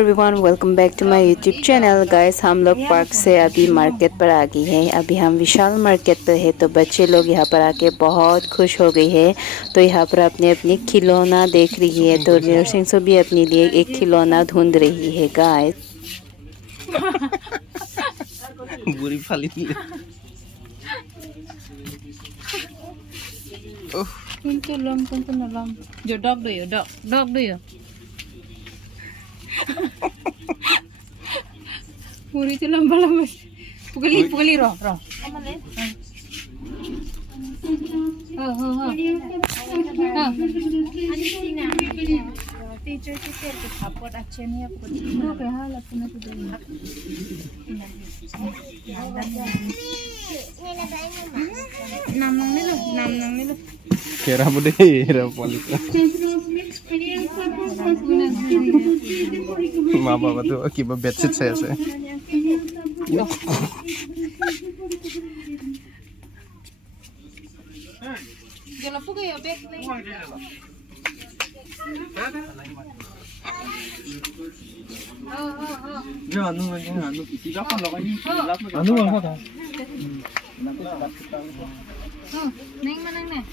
Everyone, welcome back to my YouTube channel. Guys, हम लोग park से अभी मार्केट पर आ गए हैं। अभी हम विशाल मार्केट पर है, तो बच्चे लोग यहाँ पर आके बहुत खुश हो गई है। तो यहाँ पर अपने अपने खिलौना देख रही है, तो नरसिंह सो भी अपने लिए एक खिलौना ढूंढ रही है। गाइस बुरी Fali Kuntu lam. Jo dog do yo, dog do yo. Puri tu lamba. Pukuli roh. Teacher ke support अच्छे नहीं आपको दिखा क्या हाल अपना तो दे नाम नहीं लो केरा bude era polita ma baba tu kiba bedsheet sai ase jala puga yo bag jo anu tidak apa lagi anu apa dah neng mana neng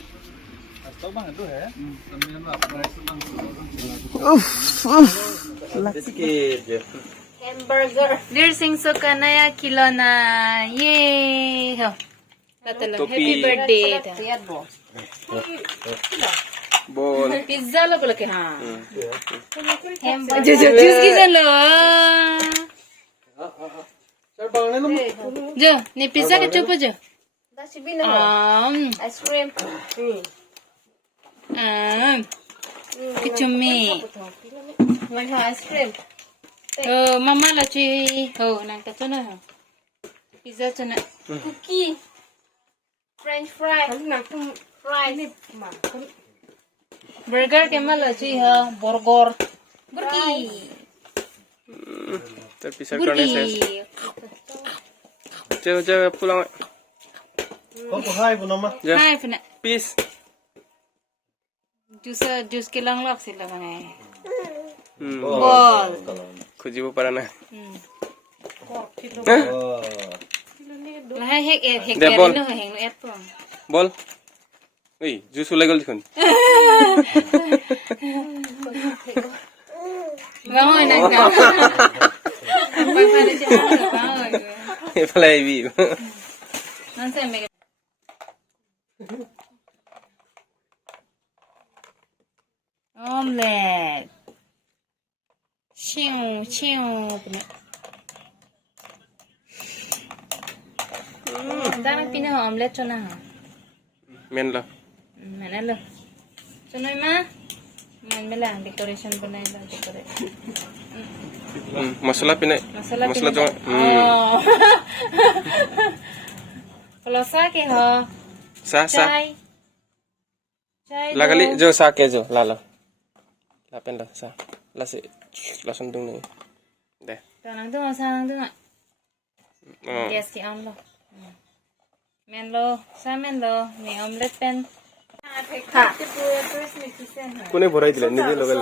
hamburger Narasimha सो का नया खिलौना ये हो हैप्पी बर्थडे बोल पिज्जा लोग लगे हाँ जूस की चलो जो नहीं पिज्जा का चुप जो आइसक्रीम किचुम्मी ice cream oh mama la cuy oh nang ka chana pizza chana cookie french fry fries burger ke mala cuy ha burger terpisah karena saya jauh pulang hai puna peace juice ke lang lak sila bane ball kujibu para na lah hek ball no hek no et pon ball oi juice ulai gol dikon bangoy nang ka pagpala siya bangoy play vi nanse me omelette chiu puna dana pina omelette chona ha men lo mana lo chona ma man mela decoration banai la decorate masala pina masala jo kalau ke ha sa chai lagali jo sa ke jo la pen la sa la se langsung tung nih deh tanang tu gas ki on lo men lo ni omelette pen kune borai dile nije logal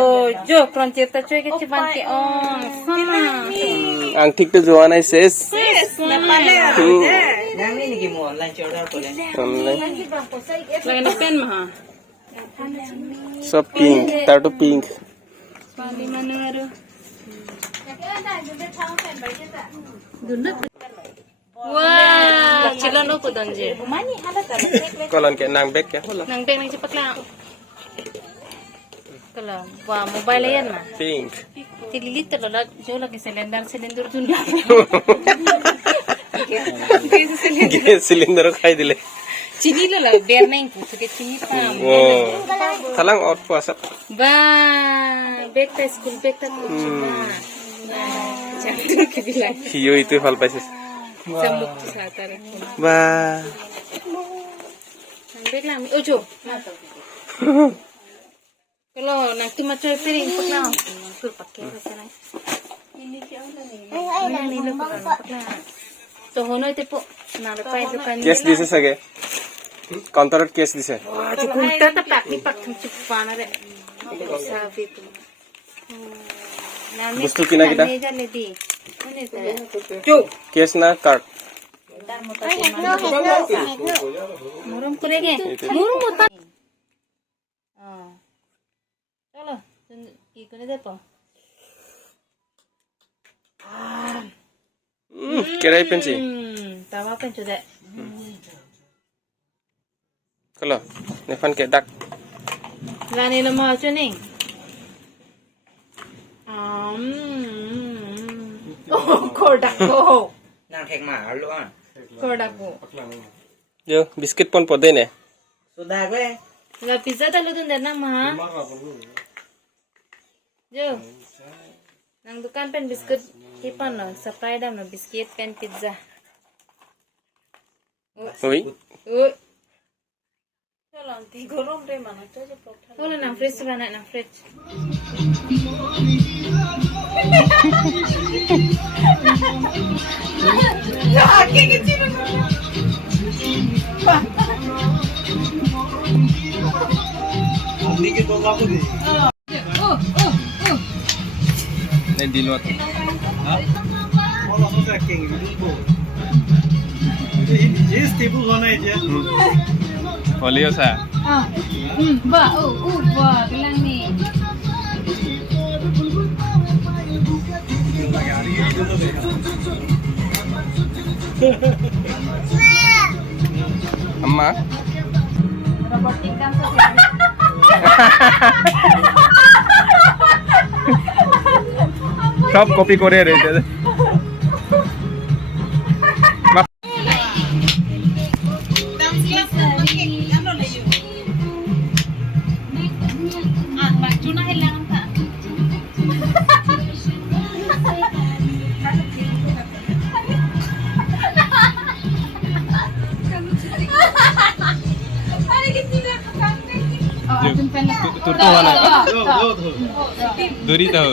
oh jo frontier ta choy ke chiban ke on ang ठीक तो जो आना है शेष lagana pen ma सब pink ताटो pink pali manaro wah cilon ko danje kolon ke nang bek ya nang beng nang cepat lang kalau wah mobile yan ma pink tililit to lag jo lagi cylinder dun gas cylinder khai dile chini lo lag bear nang ko ke chini pa thalang और puasa ba bek ta school bek ta ko jangan ke bilang hiyo itu hal pasis samuk sa tare ba bek lang ojo kalau nanti macam piring pernah sur pakai sana ini lo pernah to hono ite po na pai dukan case दिसे सगे counter case दिसे kunta ta pakni pak chupana re sabi tu Gusto kina kita? Ini jale di. Ini Cash na card? Murum kurege. Murum utan. Chalo, কি করে দেখো? Kerai pensi? Tawa pencu dek. Kalau, Nevan ke dak. Lani lemah aja nih. Oh, kodak ko. นางแทงหมาลูกอ่ะ Kodak ko. Yo, biscuit pon pode ne. สุดได้เว้ย La pizza talo dun deh nama. Jo. Nang dukan pen biskuit kipan lo. Supply dah no biscuit pen pizza. Oi. Boleh nang fridge mana nang fridge. Ne dilot. Folio sa. Ba, ba, bilang ni. Amma. Robotik kan sa. সব copy করে রেখে দে tutuan duri tahu